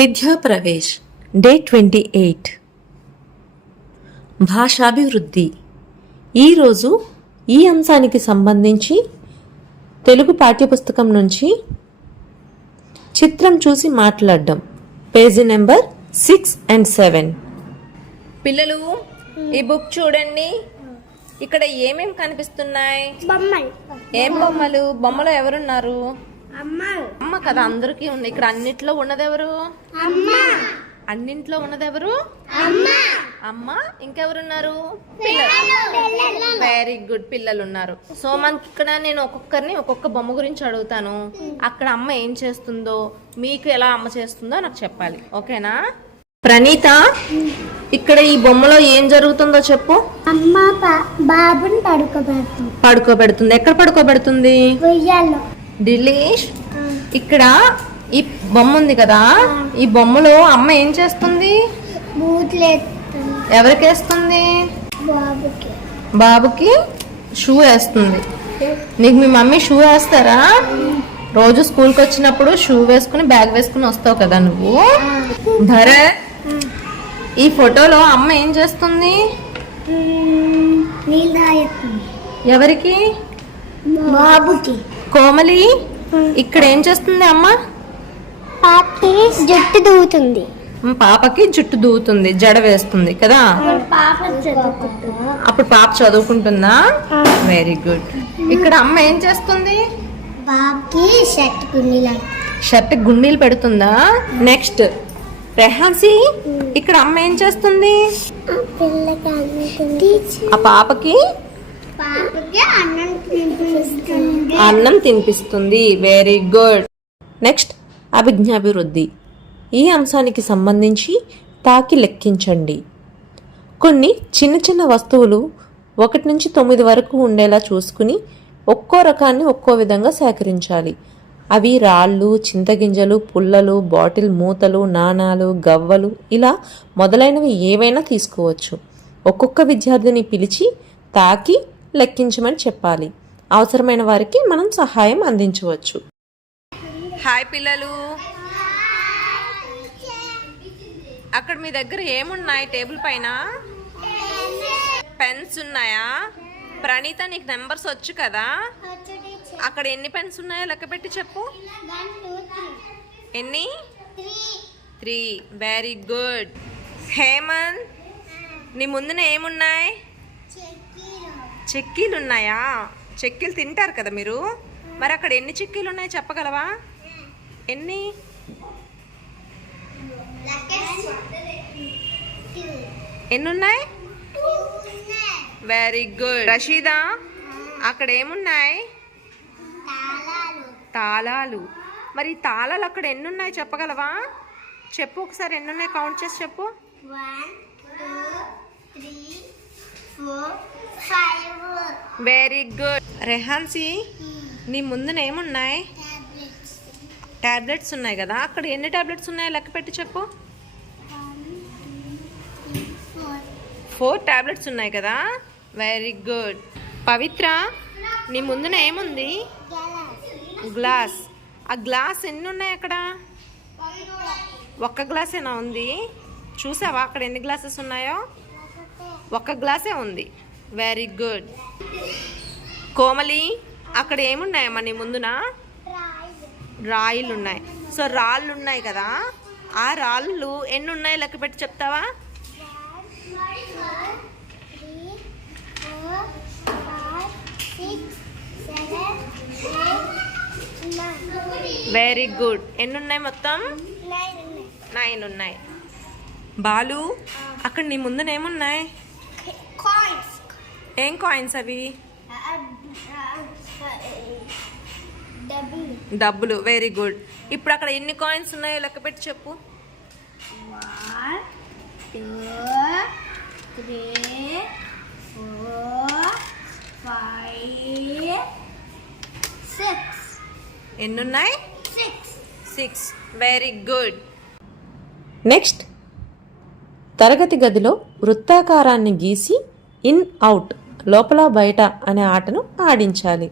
విద్యా ప్రవేశ్ డే 28 భాషాభివృద్ధి. ఈరోజు ఈ అంశానికి సంబంధించి తెలుగు పాఠ్యపుస్తకం నుంచి చిత్రం చూసి మాట్లాడడం, పేజీ నెంబర్ 6 and 7. పిల్లలు ఈ బుక్ చూడండి. ఇక్కడ ఏమేమి కనిపిస్తున్నాయి? ఏం బొమ్మలు? బొమ్మలో ఎవరున్నారు? అమ్మ కదా, అందరికీ ఉంది. ఇక్కడ అన్నిట్లో ఉన్నది ఎవరు? అన్నింట్లో ఉన్నది ఎవరు? అమ్మ. ఇంకెవరున్నారు? పిల్లలు. వెరీ గుడ్, పిల్లలు ఉన్నారు. సో మనకి ఇక్కడ నేను ఒక్కొక్కరిని ఒక్కొక్క బొమ్మ గురించి అడుగుతాను. అక్కడ అమ్మ ఏం చేస్తుందో, మీకు ఎలా అమ్మ చేస్తుందో నాకు చెప్పాలి. ఓకేనా? ప్రణీత, ఇక్కడ ఈ బొమ్మలో ఏం జరుగుతుందో చెప్పు. అమ్మ బాబుని పడుకోబెడుతుంది. ఎక్కడ పడుకోబెడుతుంది? దిలీష్, ఇక్కడ ఈ బొమ్మ ఉంది కదా, ఈ బొమ్మలో అమ్మ ఏం చేస్తుంది? ఎవరికి వేస్తుంది? బాబుకి షూ వేస్తుంది. నీకు మీ మమ్మీ షూ వేస్తారా? రోజు స్కూల్కి వచ్చినప్పుడు షూ వేసుకుని బ్యాగ్ వేసుకుని వస్తావు కదా నువ్వు. భరత్, ఈ ఫోటోలో అమ్మ ఏం చేస్తుంది? ఎవరికి? బాబుకి. కోమలి, ఇక్కడ ఏం చేస్తుంది అమ్మ? జుట్టు దూవుతుంది. పాపకి జుట్టు దూవుతుంది, జడ వేస్తుంది కదా. అప్పుడు పాప చదువుకుంటుందా? Very good. ఇక్కడ అమ్మ ఏం చేస్తుంది? బాబుకి షర్ట్ గుండీలు పెడుతుందా? నెక్స్ట్ రెహాన్సీ, ఇక్కడ అమ్మ ఏం చేస్తుంది? ఆ పాపకి అన్నం తినిపిస్తుంది. Very good. నెక్స్ట్ అభిజ్ఞాభివృద్ధి. ఈ అంశానికి సంబంధించి తాకి లెక్కించండి. కొన్ని చిన్న చిన్న వస్తువులు 1 నుంచి 9 వరకు ఉండేలా చూసుకుని ఒక్కో రకాన్ని ఒక్కో విధంగా సేకరించాలి. అవి రాళ్ళు, చింతగింజలు, పుల్లలు, బాటిల్ మూతలు, నాణాలు, గవ్వలు, ఇలా మొదలైనవి ఏవైనా తీసుకోవచ్చు. ఒక్కొక్క విద్యార్థిని పిలిచి తాకి లెక్కించమని చెప్పాలి. అవసరమైన వారికి మనం సహాయం అందించవచ్చు. హాయ్ పిల్లలు, అక్కడ మీ దగ్గర ఏమున్నాయి? టేబుల్ పైన పెన్స్ ఉన్నాయా? ప్రణీత, నీకు నెంబర్స్ వచ్చు కదా. అక్కడ ఎన్ని పెన్స్ ఉన్నాయో లెక్క పెట్టి చెప్పు. ఎన్ని? 3. Very good. హేమంత్, నీ ముందున ఏమున్నాయి? చెక్కీలు ఉన్నాయా? చెక్కీలు తింటారు కదా మీరు. మరి అక్కడ ఎన్ని చెక్కీలు ఉన్నాయి చెప్పగలవా? ఎన్ని? ఎన్ని ఉన్నాయి? Very good. రషీదా, అక్కడ ఏమున్నాయి? తాళాలు. మరి తాళాలు అక్కడ ఎన్ని ఉన్నాయి చెప్పగలవా? చెప్పు ఒకసారి, ఎన్ని ఉన్నాయి కౌంట్ చేసి చెప్పు. 1 2 3 4 5. Very good. రెహాన్సీ, నీ ముందున ఏమున్నాయి? టాబ్లెట్స్ ఉన్నాయి కదా. అక్కడ ఎన్ని టాబ్లెట్స్ ఉన్నాయో లెక్క పెట్టి చెప్పు. 4 టాబ్లెట్స్ ఉన్నాయి కదా. Very good. పవిత్ర, నీ ముందున ఏముంది? గ్లాస్. ఆ గ్లాస్ ఎన్ని ఉన్నాయి అక్కడ? 1 గ్లాసేనా ఉంది? చూసావా అక్కడ ఎన్ని గ్లాసెస్ ఉన్నాయో? 1 గ్లాసే ఉంది. Very good. కోమలి, అక్కడ ఏమున్నాయమ్మా నీ ముందున? రాయిలు ఉన్నాయి. సో రాళ్ళు ఉన్నాయి కదా, ఆ రాళ్ళు ఎన్ని ఉన్నాయి లెక్క పెట్టి చెప్తావా? 3 4 5 6 7 8 9. Very good. ఎన్ని ఉన్నాయి మొత్తం? 9 ఉన్నాయి. బాలు, అక్కడ నీ ముందున ఏమున్నాయి? ఏం కాయిన్స్ అవి? డబ్బులు. Very good. ఇప్పుడు అక్కడ ఎన్ని కాయిన్స్ ఉన్నాయో లెక్క పెట్టి చెప్పు. 1 2 3 4 5 6. ఎన్ని ఉన్నాయి? 6. Very good. నెక్స్ట్, తరగతి గదిలో వృత్తాకారాన్ని గీసి ఇన్ అవుట్, లోపల బయట అనే ఆటను ఆడించాలి.